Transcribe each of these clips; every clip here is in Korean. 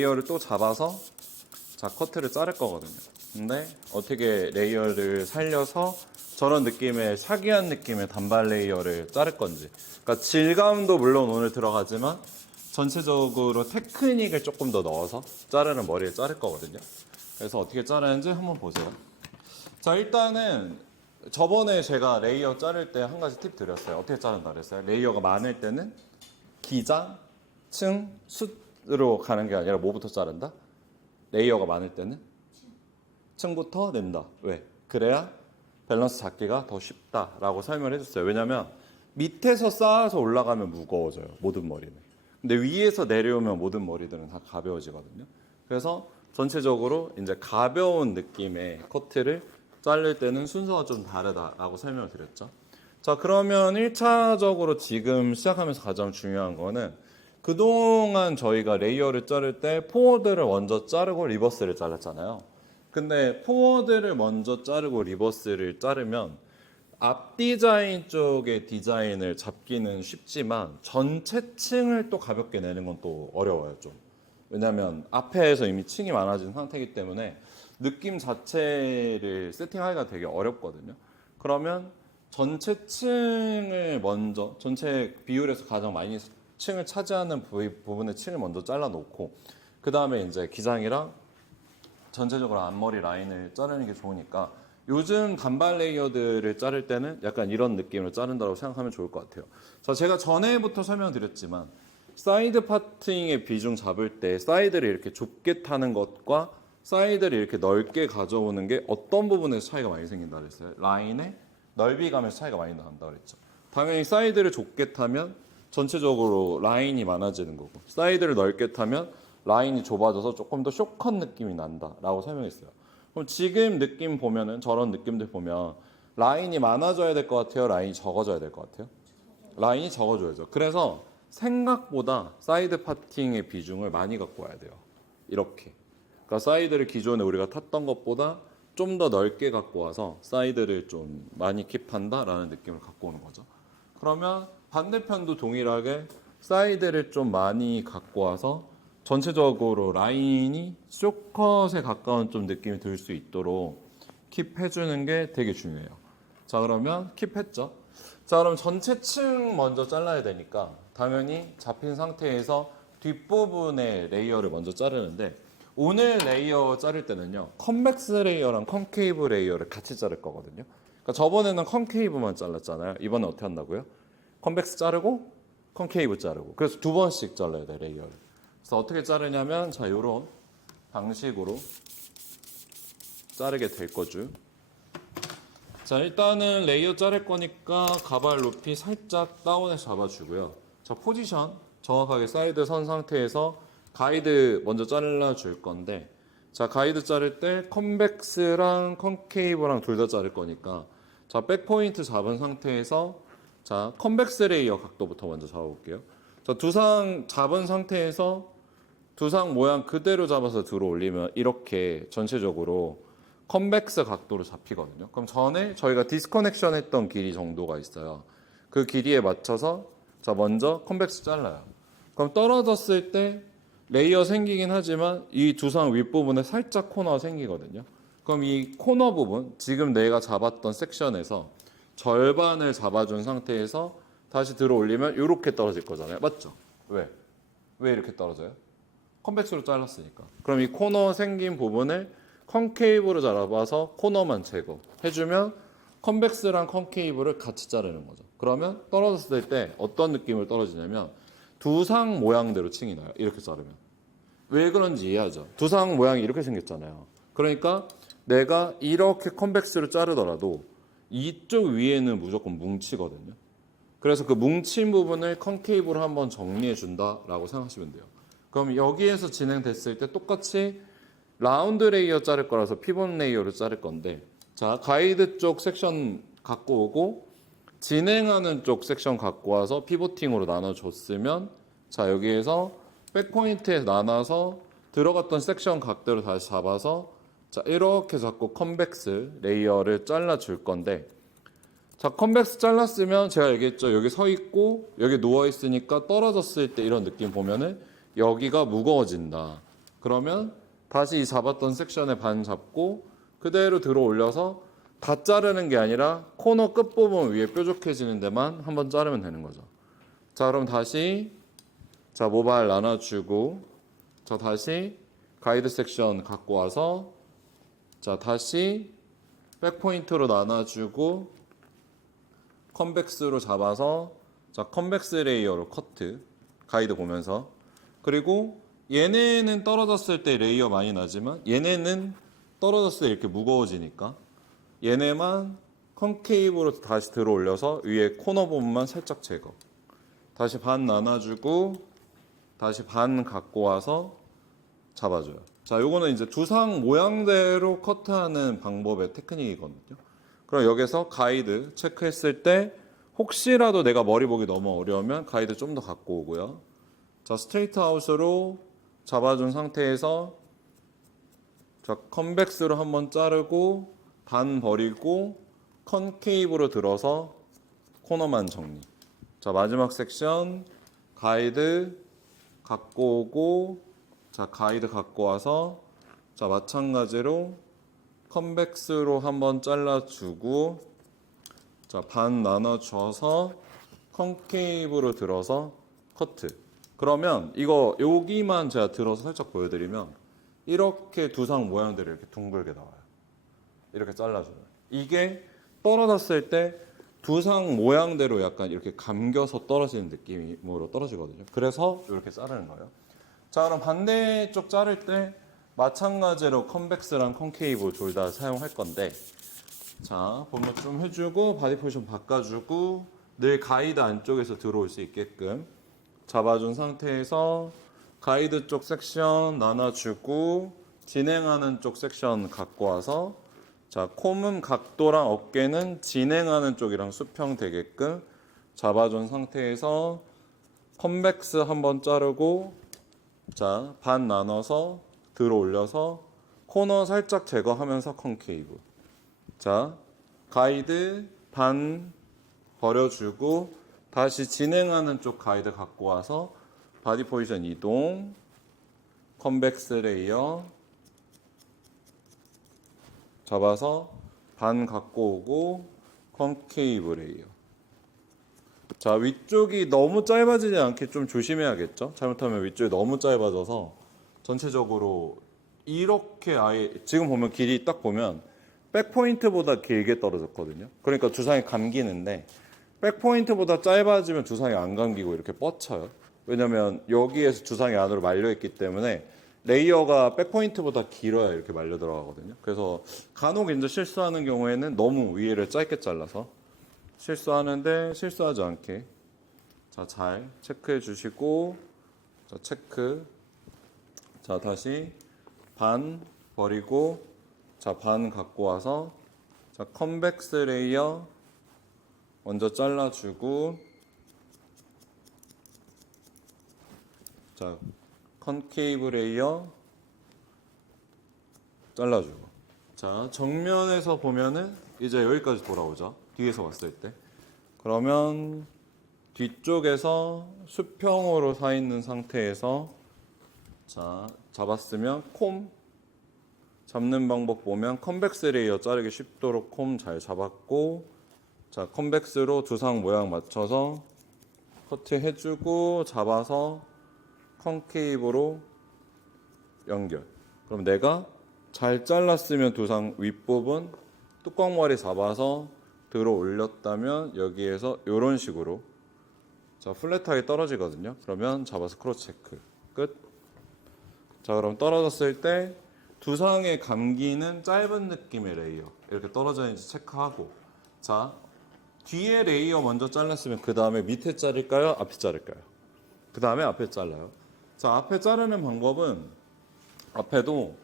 레이어를 또 잡아서 자 커트를 자를 거거든요. 근데 어떻게 레이어를 살려서 저런 느낌의 샤기한 느낌의 단발 레이어를 자를 건지, 그러니까 질감도 물론 오늘 들어가지만 전체적으로 테크닉을 조금 더 넣어서 자르는 머리를 자를 거거든요. 그래서 어떻게 자르는지 한번 보세요. 자, 일단은 저번에 제가 레이어 자를 때 한 가지 팁 드렸어요. 어떻게 자른다 그랬어요? 레이어가 많을 때는 기장, 층, 숫으로 가는 게 아니라 뭐부터 자른다? 레이어가 많을 때는 층부터 낸다. 왜? 그래야 밸런스 잡기가 더 쉽다라고 설명을 해줬어요. 왜냐면 밑에서 쌓아서 올라가면 무거워져요. 모든 머리는. 근데 위에서 내려오면 모든 머리들은 다 가벼워지거든요. 그래서 전체적으로 이제 가벼운 느낌의 커트를 자를 때는 순서가 좀 다르다라고 설명을 드렸죠. 자, 그러면 1차적으로 지금 시작하면서 가장 중요한 거는 그동안 저희가 레이어를 자를 때 포워드를 먼저 자르고 리버스를 잘랐잖아요. 근데 포워드를 먼저 자르고 리버스를 자르면 앞 디자인 쪽의 디자인을 잡기는 쉽지만 전체 층을 또 가볍게 내는 건 또 어려워요, 좀. 왜냐면 앞에서 이미 층이 많아진 상태이기 때문에 느낌 자체를 세팅하기가 되게 어렵거든요. 그러면 전체 층을 먼저, 전체 비율에서 가장 많이 층을 차지하는 부분의 층을 먼저 잘라놓고, 그 다음에 이제 기장이랑 전체적으로 앞머리 라인을 자르는 게 좋으니까 요즘 단발 레이어들을 자를 때는 약간 이런 느낌으로 자른다고 생각하면 좋을 것 같아요. 자, 제가 전에부터 설명드렸지만 사이드 파팅의 비중 잡을 때 사이드를 이렇게 좁게 타는 것과 사이드를 이렇게 넓게 가져오는 게 어떤 부분에서 차이가 많이 생긴다 그랬어요? 라인의 넓이감에서 차이가 많이 난다 그랬죠. 당연히 사이드를 좁게 타면 전체적으로 라인이 많아지는 거고, 사이드를 넓게 타면 라인이 좁아져서 조금 더 쇼컷 느낌이 난다라고 설명했어요. 그럼 지금 느낌 보면은, 저런 느낌들 보면 라인이 많아져야 될 것 같아요? 라인이 적어져야 될 것 같아요? 라인이 적어져야죠. 그래서 생각보다 사이드 파팅의 비중을 많이 갖고 와야 돼요. 이렇게. 그러니까 사이드를 기존에 우리가 탔던 것보다 좀 더 넓게 갖고 와서 사이드를 좀 많이 킵한다라는 느낌을 갖고 오는 거죠. 그러면 반대편도 동일하게 사이드를 좀 많이 갖고 와서 전체적으로 라인이 쇼컷에 가까운 좀 느낌이 들 수 있도록 킵해주는 게 되게 중요해요. 자, 그러면 킵했죠. 자, 그럼 전체 층 먼저 잘라야 되니까 당연히 잡힌 상태에서 뒷부분의 레이어를 먼저 자르는데, 오늘 레이어 자를 때는요, 컨벡스 레이어랑 컨케이브 레이어를 같이 자를 거거든요. 그러니까 저번에는 컨케이브만 잘랐잖아요. 이번에 어떻게 한다고요? 컨벡스 자르고 컨케이브 자르고. 그래서 두 번씩 잘라야 돼, 레이어를. 그래서 어떻게 자르냐면, 자, 요런 방식으로 자르게 될 거죠. 자, 일단은 레이어 자를 거니까 가발 높이 살짝 다운해서 잡아주고요. 자, 포지션 정확하게 사이드 선 상태에서 가이드 먼저 잘라줄 건데, 자, 가이드 자를 때 컨벡스랑 컨케이브랑 둘 다 자를 거니까, 자, 백포인트 잡은 상태에서, 자, 컨벡스 레이어 각도부터 먼저 잡아볼게요. 자, 두상 잡은 상태에서 두상 모양 그대로 잡아서 들어 올리면 이렇게 전체적으로 컨벡스 각도로 잡히거든요. 그럼 전에 저희가 디스커넥션 했던 길이 정도가 있어요. 그 길이에 맞춰서, 자, 먼저 컨벡스 잘라요. 그럼 떨어졌을 때 레이어 생기긴 하지만 이 두상 윗부분에 살짝 코너가 생기거든요. 그럼 이 코너 부분, 지금 내가 잡았던 섹션에서 절반을 잡아준 상태에서 다시 들어 올리면 이렇게 떨어질 거잖아요. 맞죠? 왜? 왜 이렇게 떨어져요? 컨벡스로 잘랐으니까. 그럼 이 코너 생긴 부분을 컨케이브로 잡아서 코너만 제거해주면 컨벡스랑 컨케이브를 같이 자르는 거죠. 그러면 떨어졌을 때 어떤 느낌으로 떨어지냐면 두상 모양대로 층이 나요. 이렇게 자르면. 왜 그런지 이해하죠? 두상 모양이 이렇게 생겼잖아요. 그러니까 내가 이렇게 컨벡스로 자르더라도 이쪽 위에는 무조건 뭉치거든요. 그래서 그 뭉친 부분을 컨케이브로 한번 정리해 준다라고 생각하시면 돼요. 그럼 여기에서 진행됐을 때 똑같이 라운드 레이어 자를 거라서 피봇 레이어를 자를 건데, 자, 가이드 쪽 섹션 갖고 오고 진행하는 쪽 섹션 갖고 와서 피보팅으로 나눠줬으면, 자, 여기에서 백포인트에 나눠서 들어갔던 섹션 각도로 다시 잡아서, 자, 이렇게 잡고 컨벡스 레이어를 잘라줄 건데, 자, 컨벡스 잘랐으면 제가 얘기했죠. 여기 서 있고 여기 누워 있으니까 떨어졌을 때 이런 느낌 보면은 여기가 무거워진다. 그러면 다시 이 잡았던 섹션에 반 잡고 그대로 들어 올려서 다 자르는 게 아니라 코너 끝부분 위에 뾰족해지는 데만 한번 자르면 되는 거죠. 자, 그럼 다시 자 모발 나눠주고 자 다시 가이드 섹션 갖고 와서 자 다시 백포인트로 나눠주고 컨벡스로 잡아서 자 컨벡스 레이어로 커트 가이드 보면서 그리고 얘네는 떨어졌을 때 레이어 많이 나지만 얘네는 떨어졌을 때 이렇게 무거워지니까 얘네만 컨케이브로 다시 들어 올려서 위에 코너 부분만 살짝 제거 다시 반 나눠주고 다시 반 갖고 와서 잡아줘요. 자, 요거는 이제 두상 모양대로 커트하는 방법의 테크닉이거든요. 그럼 여기서 가이드 체크했을 때 혹시라도 내가 머리 보기 너무 어려우면 가이드 좀 더 갖고 오고요. 자, 스트레이트 아웃으로 잡아준 상태에서 자, 컨벡스로 한번 자르고 반 버리고 컨케이브로 들어서 코너만 정리. 자, 마지막 섹션 가이드 갖고 오고 자, 가이드 갖고 와서 자, 마찬가지로 컨벡스로 한번 잘라주고 자, 반 나눠줘서 컨케이브로 들어서 커트. 그러면 이거 여기만 제가 들어서 살짝 보여드리면 이렇게 두상 모양들이 이렇게 둥글게 나와요. 이렇게 잘라줘요. 이게 떨어졌을 때 두상 모양대로 약간 이렇게 감겨서 떨어지는 느낌으로 떨어지거든요. 그래서 이렇게 자르는 거예요. 자, 그럼 반대쪽 자를 때 마찬가지로 컨벡스랑 컨케이브 둘 다 사용할 건데 자, 본것 좀 해주고 바디 포지션 바꿔주고 늘 가이드 안쪽에서 들어올 수 있게끔 잡아준 상태에서 가이드 쪽 섹션 나눠주고 진행하는 쪽 섹션 갖고 와서 자, 콤은 각도랑 어깨는 진행하는 쪽이랑 수평되게끔 잡아준 상태에서 컨벡스 한번 자르고 자, 반 나눠서 들어 올려서 코너 살짝 제거하면서 컨케이브. 자, 가이드 반 버려주고 다시 진행하는 쪽 가이드 갖고 와서 바디 포지션 이동, 컨벡스 레이어 잡아서 반 갖고 오고 컨케이브 레이어. 자, 위쪽이 너무 짧아지지 않게 좀 조심해야겠죠. 잘못하면 위쪽이 너무 짧아져서 전체적으로 이렇게 아예 지금 보면 길이 딱 보면 백포인트보다 길게 떨어졌거든요. 그러니까 두상이 감기는데 백포인트보다 짧아지면 두상이 안 감기고 이렇게 뻗쳐요. 왜냐면 여기에서 두상이 안으로 말려있기 때문에 레이어가 백포인트보다 길어야 이렇게 말려 들어가거든요. 그래서 간혹 이제 실수하는 경우에는 너무 위에를 짧게 잘라서 실수하는데 실수하지 않게 자, 잘 체크해 주시고 자, 체크 자, 다시 반 버리고 자, 반 갖고 와서 자, 컨벡스 레이어 먼저 잘라주고 자, 컨케이브 레이어 잘라주고 자, 정면에서 보면은 이제 여기까지 돌아오죠. 뒤에서 봤을 때 그러면 뒤쪽에서 수평으로 서 있는 상태에서 자, 잡았으면 콤 잡는 방법 보면 컨벡스 레이어 자르기 쉽도록 콤 잘 잡았고 자, 컨벡스로 두상 모양 맞춰서 커트 해주고 잡아서 컨케이브로 연결. 그럼 내가 잘 잘랐으면 두상 윗부분 뚜껑머리 잡아서 들어 올렸다면 여기에서 이런 식으로 자, 플랫하게 떨어지거든요. 그러면 잡아서 크로스 체크 끝. 자, 그럼 떨어졌을 때 두상의 감기는 짧은 느낌의 레이어 이렇게 떨어져 있는지 체크하고 자, 뒤에 레이어 먼저 잘랐으면 그 다음에 밑에 자를까요? 앞에 자를까요? 그 다음에 앞에 잘라요. 자, 앞에 자르는 방법은 앞에도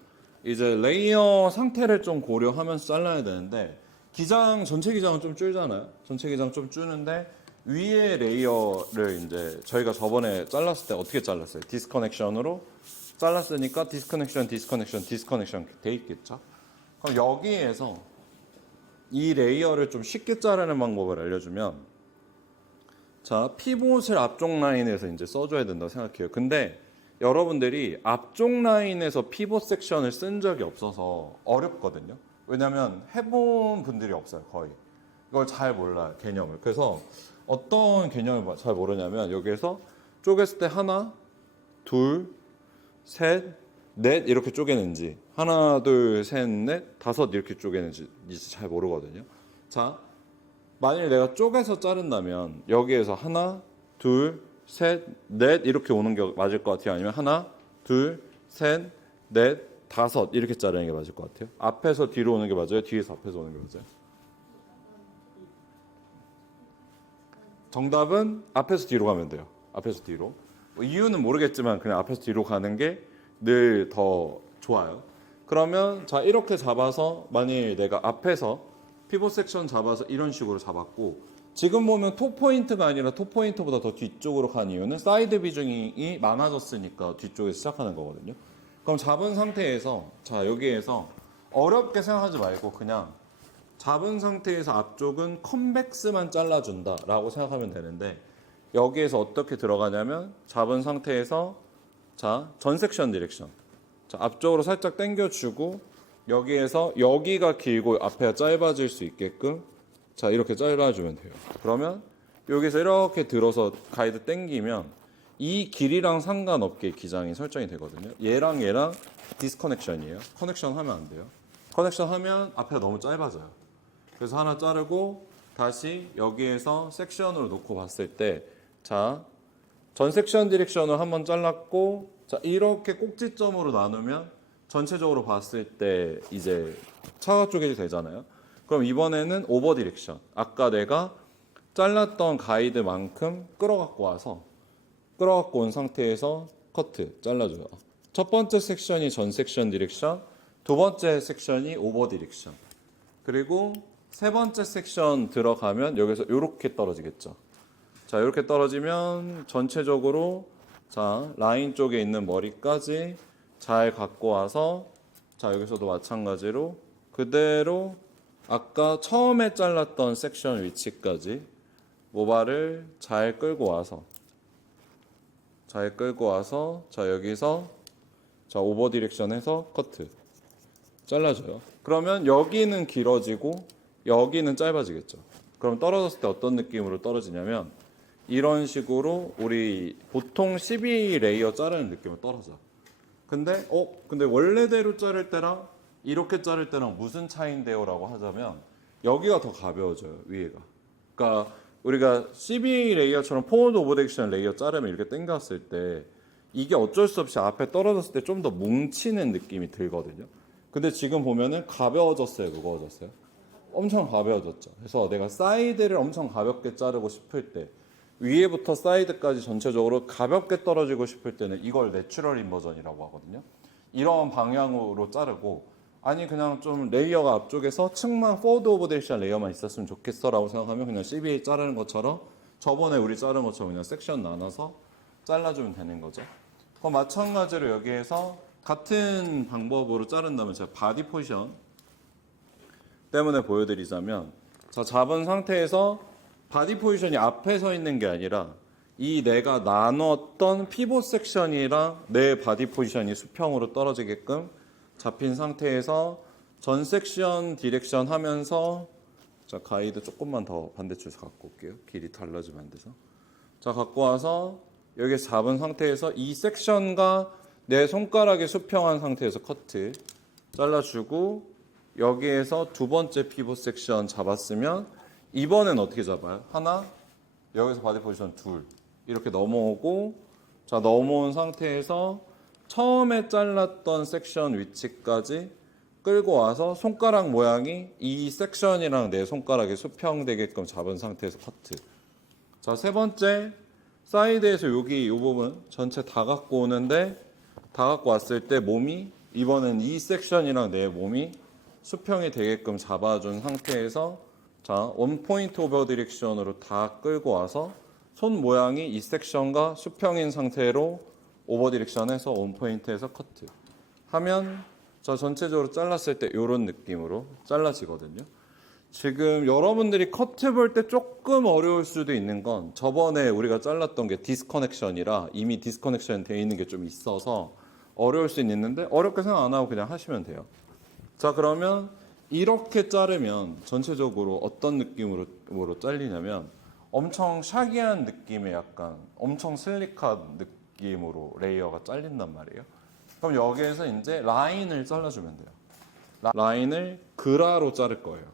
이제 레이어 상태를 좀 고려하면서 잘라야 되는데 기장 전체 기장은 좀 줄잖아요. 전체 기장 좀 줄는데 위에 레이어를 이제 저희가 저번에 잘랐을 때 어떻게 잘랐어요? 디스커넥션으로 잘랐으니까 디스커넥션 돼 있겠죠? 그럼 여기에서 이 레이어를 좀 쉽게 자르는 방법을 알려주면 자, 피봇을 앞쪽 라인에서 이제 써줘야 된다고 생각해요. 근데 여러분들이 앞쪽 라인에서 피벗 섹션을 쓴 적이 없어서 어렵거든요. 왜냐면 해본 분들이 없어요, 거의. 이걸 잘 몰라요, 개념을. 그래서 어떤 개념을 잘 모르냐면 여기에서 쪼갰을 때 하나, 둘, 셋, 넷 이렇게 쪼개는지 하나, 둘, 셋, 넷, 다섯 이렇게 쪼개는지 잘 모르거든요. 자, 만일 내가 쪼개서 자른다면 여기에서 하나, 둘, 셋, 넷 이렇게 오는 게 맞을 것 같아요? 아니면 하나, 둘, 셋, 넷, 다섯 이렇게 자르는 게 맞을 것 같아요? 앞에서 뒤로 오는 게 맞아요? 뒤에서 앞에서 오는 게 맞아요? 정답은 앞에서 뒤로 가면 돼요. 앞에서 뒤로. 이유는 모르겠지만 그냥 앞에서 뒤로 가는 게 늘 더 좋아요. 그러면 자 이렇게 잡아서 만일 내가 앞에서 피벗 섹션 잡아서 이런 식으로 잡았고 지금 보면 톱 포인트가 아니라 톱 포인트보다 더 뒤쪽으로 간 이유는 사이드 비중이 많아졌으니까 뒤쪽에서 시작하는 거거든요. 그럼 잡은 상태에서 자 여기에서 어렵게 생각하지 말고 그냥 잡은 상태에서 앞쪽은 컨벡스만 잘라준다 라고 생각하면 되는데 여기에서 어떻게 들어가냐면 잡은 상태에서 자 전 섹션 디렉션 자 앞쪽으로 살짝 당겨주고 여기에서 여기가 길고 앞에가 짧아질 수 있게끔 자 이렇게 잘라주면 돼요. 그러면 여기서 이렇게 들어서 가이드 당기면 이 길이랑 상관없게 기장이 설정이 되거든요. 얘랑 디스커넥션이에요. 커넥션 하면 안 돼요. 커넥션 하면 앞에가 너무 짧아져요. 그래서 하나 자르고 다시 여기에서 섹션으로 놓고 봤을 때 자 전 섹션 디렉션을 한번 잘랐고 자 이렇게 꼭지점으로 나누면 전체적으로 봤을 때 이제 차가 쪼개지 되잖아요. 그럼 이번에는 오버 디렉션 아까 내가 잘랐던 가이드만큼 끌어갖고 온 상태에서 커트 잘라줘요. 첫 번째 섹션이 전 섹션 디렉션, 두 번째 섹션이 오버 디렉션. 그리고 세 번째 섹션 들어가면 여기서 이렇게 떨어지겠죠. 자, 이렇게 떨어지면 전체적으로 자 라인 쪽에 있는 머리까지 잘 갖고 와서 자 여기서도 마찬가지로 그대로 아까 처음에 잘랐던 섹션 위치까지 모발을 잘 끌고 와서 자 여기서 자 오버 디렉션에서 커트 잘라줘요. 그러면 여기는 길어지고 여기는 짧아지겠죠. 그럼 떨어졌을 때 어떤 느낌으로 떨어지냐면 이런 식으로 우리 보통 12레이어 자르는 느낌으로 떨어져. 근데 원래대로 자를 때랑 이렇게 자를 때랑 무슨 차이인데요? 라고 하자면 여기가 더 가벼워져요. 위에가. 그러니까 우리가 12레이어처럼 포워드 오버 디렉션 레이어 자르면 이렇게 당겼을 때 이게 어쩔 수 없이 앞에 떨어졌을 때 좀 더 뭉치는 느낌이 들거든요. 근데 지금 보면은 가벼워졌어요, 무거워졌어요? 엄청 가벼워졌죠. 그래서 내가 사이드를 엄청 가볍게 자르고 싶을 때 위에부터 사이드까지 전체적으로 가볍게 떨어지고 싶을 때는 이걸 내추럴 인버전이라고 하거든요. 이런 방향으로 자르고 아니 그냥 좀 레이어가 앞쪽에서 층만 포워드 오버 디렉션 레이어만 있었으면 좋겠어 라고 생각하면 그냥 CBA 자르는 것처럼 저번에 우리 자른 것처럼 그냥 섹션 나눠서 잘라주면 되는 거죠. 그럼 마찬가지로 여기에서 같은 방법으로 자른다면 제가 바디 포지션 때문에 보여드리자면 자 잡은 상태에서 바디 포지션이 앞에 서 있는 게 아니라 이 내가 나눴던 피봇 섹션이랑 내 바디 포지션이 수평으로 떨어지게끔 잡힌 상태에서 전 섹션 디렉션 하면서 자 가이드 조금만 더 반대쪽에서 갖고 올게요. 길이 달라지면 안 돼서 자 갖고 와서 여기 잡은 상태에서 이 섹션과 내 손가락의 수평한 상태에서 커트 잘라주고 여기에서 두 번째 피봇 섹션 잡았으면 이번엔 어떻게 잡아요? 하나, 여기서 바디 포지션 둘 이렇게 넘어오고 자 넘어온 상태에서 처음에 잘랐던 섹션 위치까지 끌고 와서 손가락 모양이 이 섹션이랑 내 손가락이 수평되게끔 잡은 상태에서 커트. 자, 세 번째 사이드에서 여기 이 부분 전체 다 갖고 오는데 다 갖고 왔을 때 몸이 이번엔 이 섹션이랑 내 몸이 수평이 되게끔 잡아준 상태에서 자, 원 포인트 오버 디렉션으로 다 끌고 와서 손 모양이 이 섹션과 수평인 상태로 오버 디렉션에서 원 포인트에서 커트 하면 자 전체적으로 잘랐을 때 이런 느낌으로 잘라지거든요. 지금 여러분들이 커트 볼 때 조금 어려울 수도 있는 건 저번에 우리가 잘랐던 게 디스커넥션이라 이미 디스커넥션 되어 있는 게 좀 있어서 어려울 수 있는데 어렵게 생각 안 하고 그냥 하시면 돼요. 자, 그러면 이렇게 자르면 전체적으로 어떤 느낌으로 잘리냐면 엄청 샤기한 느낌의 약간 엄청 슬릭한 느낌으로 레이어가 잘린단 말이에요. 그럼 여기에서 이제 라인을 잘라주면 돼요. 라인을 그라로 자를 거예요.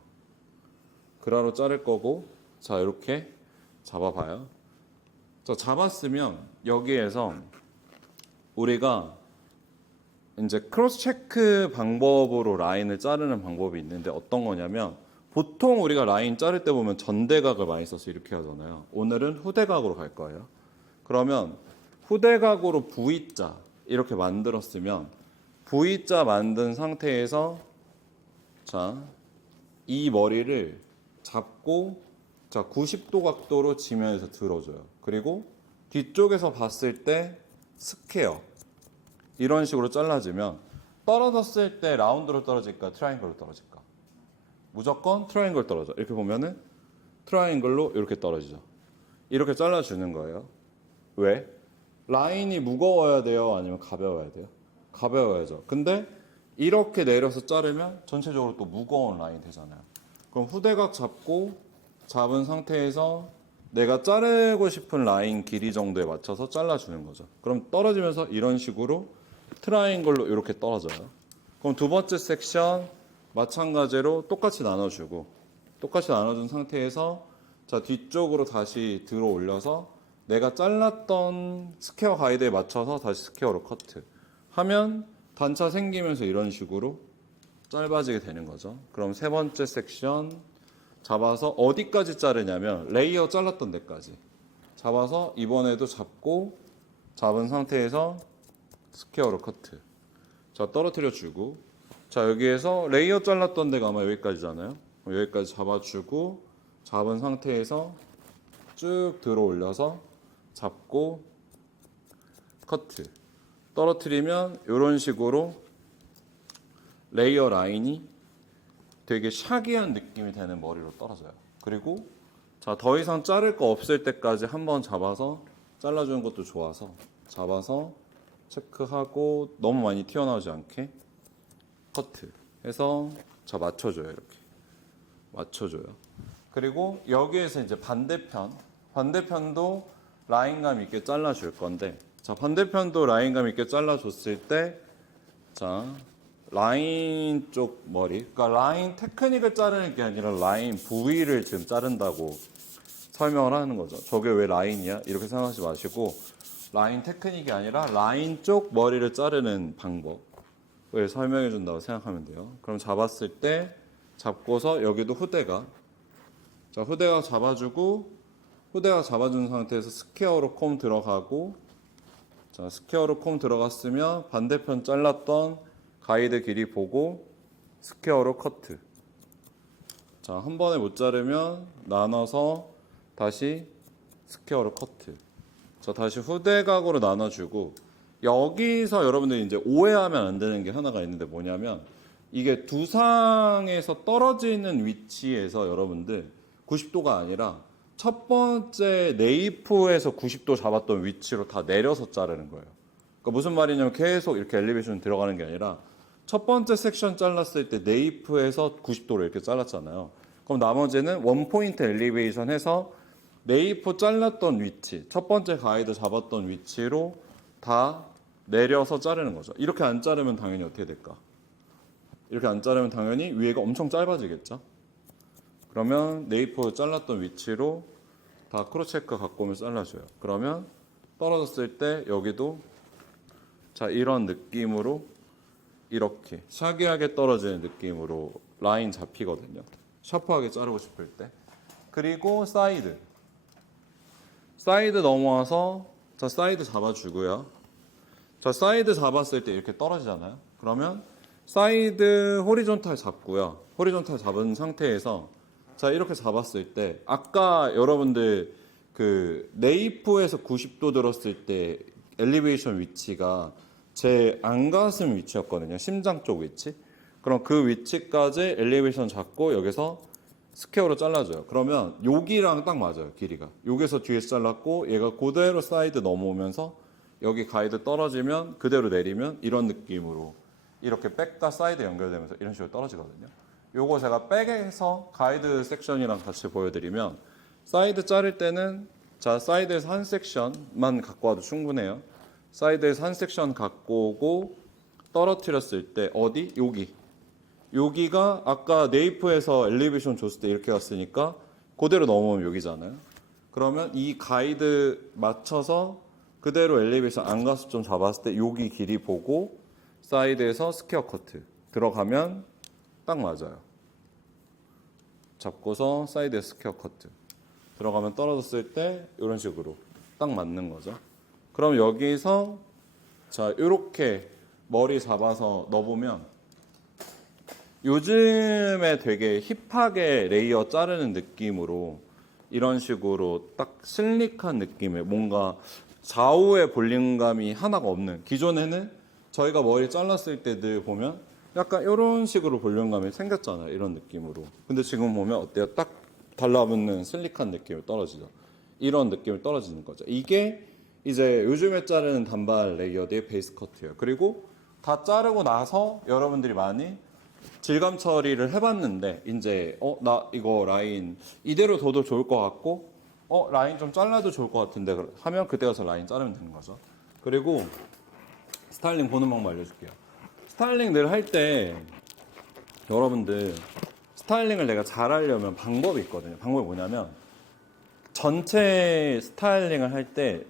그라로 자를 거고, 자, 이렇게 잡아봐요. 자, 잡았으면 여기에서 우리가 이제 크로스 체크 방법으로 라인을 자르는 방법이 있는데 어떤 거냐면 보통 우리가 라인 자를 때 보면 전대각을 많이 써서 이렇게 하잖아요. 오늘은 후대각으로 갈 거예요. 그러면 후대각으로 V자 이렇게 만들었으면 V자 만든 상태에서 자, 이 머리를 잡고 자, 90도 각도로 지면에서 들어줘요. 그리고 뒤쪽에서 봤을 때 스퀘어 이런 식으로 잘라주면 떨어졌을 때 라운드로 떨어질까 트라이앵글로 떨어질까? 무조건 트라이앵글 떨어져. 이렇게 보면은 트라이앵글로 이렇게 떨어지죠. 이렇게 잘라주는 거예요. 왜? 라인이 무거워야 돼요? 아니면 가벼워야 돼요? 가벼워야죠. 근데 이렇게 내려서 자르면 전체적으로 또 무거운 라인 되잖아요. 그럼 후대각 잡은 상태에서 내가 자르고 싶은 라인 길이 정도에 맞춰서 잘라주는 거죠. 그럼 떨어지면서 이런 식으로 트라이앵글로 이렇게 떨어져요. 그럼 두 번째 섹션 마찬가지로 똑같이 나눠주고 똑같이 나눠준 상태에서 자, 뒤쪽으로 다시 들어 올려서 내가 잘랐던 스퀘어 가이드에 맞춰서 다시 스퀘어로 커트 하면 단차 생기면서 이런 식으로 짧아지게 되는 거죠. 그럼 세 번째 섹션 잡아서 어디까지 자르냐면 레이어 잘랐던 데까지 잡아서 이번에도 잡은 상태에서 스퀘어로 커트. 자, 떨어뜨려 주고 자, 여기에서 레이어 잘랐던 데가 아마 여기까지잖아요. 여기까지 잡아주고 잡은 상태에서 쭉 들어 올려서 잡고 커트. 떨어뜨리면 이런 식으로 레이어 라인이 되게 샤기한 느낌이 되는 머리로 떨어져요. 그리고 자, 더 이상 자를 거 없을 때까지 한번 잡아서 잘라주는 것도 좋아서 잡아서 체크하고 너무 많이 튀어나오지 않게 커트 해서 자, 맞춰줘요. 이렇게 맞춰줘요. 그리고 여기에서 이제 반대편도 라인감 있게 잘라줄 건데 자, 반대편도 라인감 있게 잘라줬을 때 자, 라인 쪽 머리 그러니까 라인 테크닉을 자르는 게 아니라 라인 부위를 지금 자른다고 설명을 하는 거죠. 저게 왜 라인이야? 이렇게 생각하지 마시고 라인 테크닉이 아니라 라인 쪽 머리를 자르는 방법을 설명해 준다고 생각하면 돼요. 그럼 잡았을 때 잡고서 여기도 후대가 자, 후대가 잡아주고 후대가 잡아준 상태에서 스퀘어로 콤 들어가고 자, 스퀘어로 콤 들어갔으면 반대편 잘랐던 가이드 길이 보고 스퀘어로 커트. 자, 한 번에 못 자르면 나눠서 다시 스퀘어로 커트. 자, 다시 후대각으로 나눠주고 여기서 여러분들이 이제 오해하면 안 되는 게 하나가 있는데 뭐냐면 이게 두상에서 떨어지는 위치에서 여러분들 90도가 아니라 첫 번째 네이프에서 90도 잡았던 위치로 다 내려서 자르는 거예요. 그러니까 무슨 말이냐면 계속 이렇게 엘리베이션 들어가는 게 아니라 첫 번째 섹션 잘랐을 때 네이프에서 90도로 이렇게 잘랐잖아요. 그럼 나머지는 원포인트 엘리베이션 해서 네이프 잘랐던 위치, 첫 번째 가이드 잡았던 위치로 다 내려서 자르는 거죠. 이렇게 안 자르면 당연히 어떻게 될까? 이렇게 안 자르면 당연히 위에가 엄청 짧아지겠죠? 그러면 네이프 잘랐던 위치로 다 크로체크 갖고 오면 잘라줘요. 그러면 떨어졌을 때 여기도 자, 이런 느낌으로 이렇게 샤기하게 떨어지는 느낌으로 라인 잡히거든요. 샤프하게 자르고 싶을 때. 그리고 사이드 넘어와서 자, 사이드 잡아주고요. 자, 사이드 잡았을 때 이렇게 떨어지잖아요. 그러면 사이드 호리존탈 잡고요. 호리존탈 잡은 상태에서 자, 이렇게 잡았을 때 아까 여러분들 그 네이프에서 90도 들었을 때 엘리베이션 위치가 제 안가슴 위치였거든요. 심장 쪽 위치. 그럼 그 위치까지 엘리베이션 잡고 여기서 스퀘어로 잘라줘요. 그러면 여기랑 딱 맞아요, 길이가. 여기서 뒤에서 잘랐고 얘가 그대로 사이드 넘어오면서 여기 가이드 떨어지면 그대로 내리면 이런 느낌으로 이렇게 백과 사이드 연결되면서 이런 식으로 떨어지거든요. 요거 제가 백에서 가이드 섹션이랑 같이 보여드리면 사이드 자를 때는 자 사이드에서 한 섹션만 갖고 와도 충분해요. 사이드에서 한 섹션 갖고 오고 떨어뜨렸을 때 어디? 여기가 아까 네이프에서 엘리베이션 줬을 때 이렇게 갔으니까 그대로 넘어오면 여기잖아요. 그러면 이 가이드 맞춰서 그대로 엘리베이션 안 가서 좀 잡았을 때 여기 길이 보고 사이드에서 스퀘어 커트 들어가면 딱 맞아요. 잡고서 사이드에 스퀘어 커트 들어가면 떨어졌을 때 이런 식으로 딱 맞는 거죠. 그럼 여기서 자 이렇게 머리 잡아서 넣어보면 요즘에 되게 힙하게 레이어 자르는 느낌으로 이런 식으로 딱 슬릭한 느낌의 뭔가 좌우의 볼륨감이 하나가 없는, 기존에는 저희가 머리 잘랐을 때 늘 보면 약간 이런 식으로 볼륨감이 생겼잖아요. 이런 느낌으로. 근데 지금 보면 어때요? 딱 달라붙는 슬릭한 느낌이 떨어지죠. 이런 느낌이 떨어지는 거죠. 이게 이제 요즘에 자르는 단발 레이어드의 베이스 커트예요. 그리고 다 자르고 나서 여러분들이 많이 질감 처리를 해봤는데 이제 나 이거 라인 이대로 둬도 좋을 것 같고 라인 좀 잘라도 좋을 것 같은데 하면 그때 가서 라인 자르면 되는 거죠. 그리고 스타일링 보는 방법 알려줄게요. 스타일링 늘 할 때 여러분들 스타일링을 내가 잘하려면 방법이 있거든요. 방법이 뭐냐면 전체 스타일링을 할 때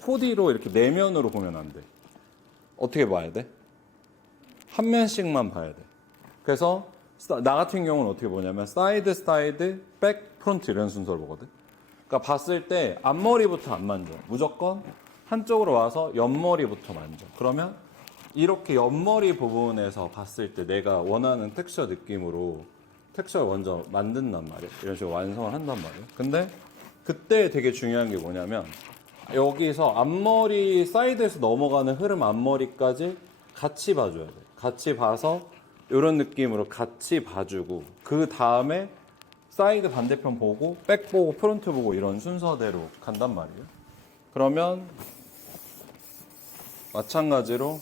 4D로 이렇게 내면으로 보면 안 돼. 어떻게 봐야 돼? 한 면씩만 봐야 돼. 그래서 나 같은 경우는 어떻게 보냐면 사이드, 백, 프론트 이런 순서로 보거든. 그러니까 봤을 때 앞머리부터 안 만져. 무조건 한쪽으로 와서 옆머리부터 만져. 그러면 이렇게 옆머리 부분에서 봤을 때 내가 원하는 텍스처 느낌으로 텍스처를 먼저 만든단 말이에요. 이런 식으로 완성을 한단 말이에요. 근데 그때 되게 중요한 게 뭐냐면 여기서 앞머리 사이드에서 넘어가는 흐름 앞머리까지 같이 봐줘야 돼. 같이 봐서 이런 느낌으로 같이 봐주고 그 다음에 사이드 반대편 보고 백 보고 프론트 보고 이런 순서대로 간단 말이에요. 그러면 마찬가지로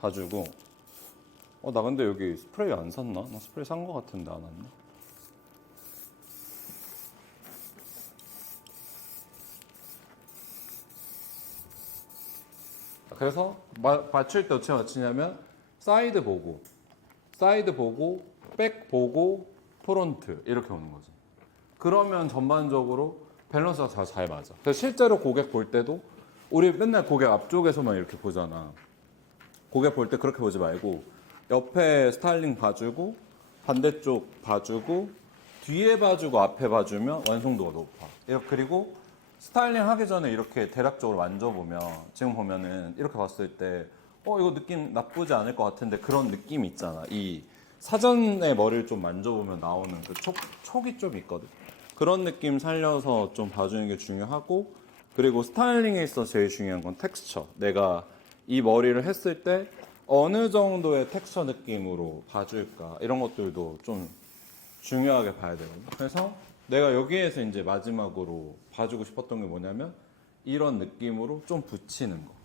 봐주고 나 근데 여기 스프레이 안 샀나? 나 스프레이 산 거 같은데 안 왔나? 그래서 맞출 때 어떻게 맞추냐면 사이드 보고 백 보고 프론트 이렇게 오는 거죠. 그러면 전반적으로 밸런스가 잘 맞아. 그래서 실제로 고객 볼 때도 우리 맨날 고객 앞쪽에서만 이렇게 보잖아. 고객 볼 때 그렇게 보지 말고 옆에 스타일링 봐주고 반대쪽 봐주고 뒤에 봐주고 앞에 봐주면 완성도가 높아. 그리고 스타일링 하기 전에 이렇게 대략적으로 만져보면 지금 보면은 이렇게 봤을 때 이거 느낌 나쁘지 않을 것 같은데 그런 느낌이 있잖아. 이 사전에 머리를 좀 만져보면 나오는 그 촉이 좀 있거든. 그런 느낌 살려서 좀 봐주는 게 중요하고, 그리고 스타일링에 있어 제일 중요한 건 텍스처. 내가 이 머리를 했을 때 어느 정도의 텍스처 느낌으로 봐줄까 이런 것들도 좀 중요하게 봐야 되거든. 그래서 내가 여기에서 이제 마지막으로 봐주고 싶었던 게 뭐냐면 이런 느낌으로 좀 붙이는 거.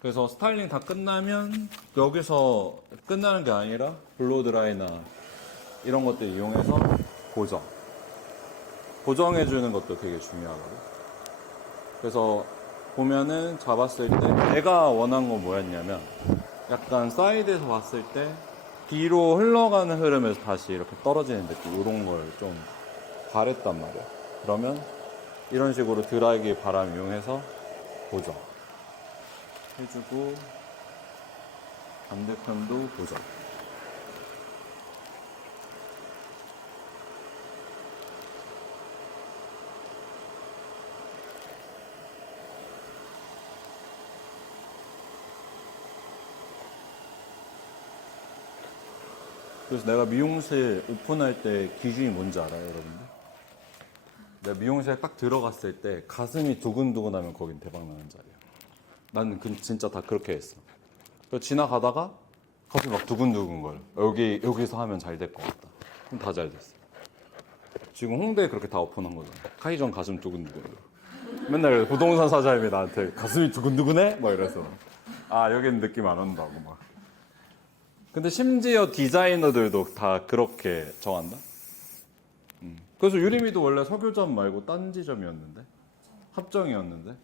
그래서 스타일링 다 끝나면 여기서 끝나는 게 아니라 블로드라이나 이런 것들 이용해서 고정해주는 것도 되게 중요하거든. 그래서 보면은 잡았을 때 내가 원한 건 뭐였냐면 약간 사이드에서 봤을 때 뒤로 흘러가는 흐름에서 다시 이렇게 떨어지는 느낌, 이런 걸 좀 바랬단 말이야. 그러면 이런 식으로 드라이기 바람 이용해서 고정 해주고 반대편도 고정. 그래서 내가 미용실 오픈할 때 기준이 뭔지 알아요, 여러분들? 내가 미용실에 딱 들어갔을 때 가슴이 두근두근하면 거긴 대박나는 자리야. 나는 진짜 다 그렇게 했어. 그래서 지나가다가 가슴이 막 두근두근 거려. 여기서 하면 잘 될 것 같다. 그럼 다 잘 됐어. 지금 홍대에 그렇게 다 오픈한 거잖아. 카이전 가슴 두근두근. 맨날 부동산 사장님이 나한테 가슴이 두근두근해? 막 이래서 아 여기는 느낌 안 온다고 막. 근데 심지어 디자이너들도 다 그렇게 정한다? 그래서 유림이도 원래 석유점 말고 딴지점이었는데 합정이었는데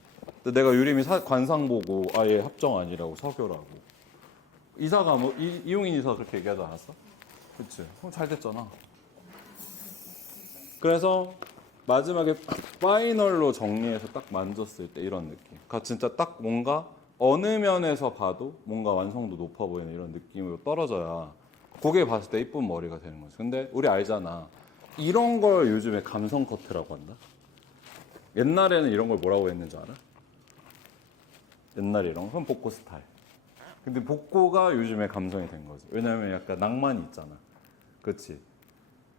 근데 내가 유림이 관상 보고 아예 합정 아니라고 석유라고 이사가 뭐 이용인 이사 그렇게 얘기하지 않았어? 그치? 그럼 잘 됐잖아. 그래서 마지막에 파이널로 정리해서 딱 만졌을 때 이런 느낌. 그러니까 진짜 딱 뭔가 어느 면에서 봐도 뭔가 완성도 높아 보이는 이런 느낌으로 떨어져야 고개 봤을 때 이쁜 머리가 되는 거지. 근데 우리 알잖아. 이런 걸 요즘에 감성 커트라고 한다. 옛날에는 이런 걸 뭐라고 했는지 알아? 옛날에 이런 건 복고 스타일. 근데 복고가 요즘에 감성이 된 거지. 왜냐면 약간 낭만이 있잖아. 그렇지?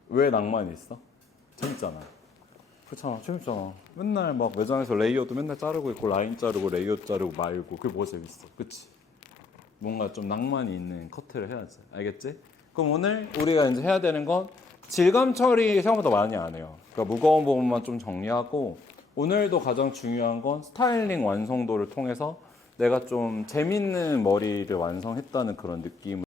왜 낭만이 있어? 재밌잖아. 그렇잖아. 재밌잖아. 맨날 막 매장에서 레이어드 맨날 자르고 있고 라인 자르고 레이어드 자르고 말고 그게 뭐가 재밌어. 그치? 뭔가 좀 낭만이 있는 커트를 해야지. 알겠지? 그럼 오늘 우리가 이제 해야 되는 건 질감 처리 생각보다 많이 안 해요. 그러니까 무거운 부분만 좀 정리하고 오늘도 가장 중요한 건 스타일링 완성도를 통해서 내가 좀 재밌는 머리를 완성했다는 그런 느낌을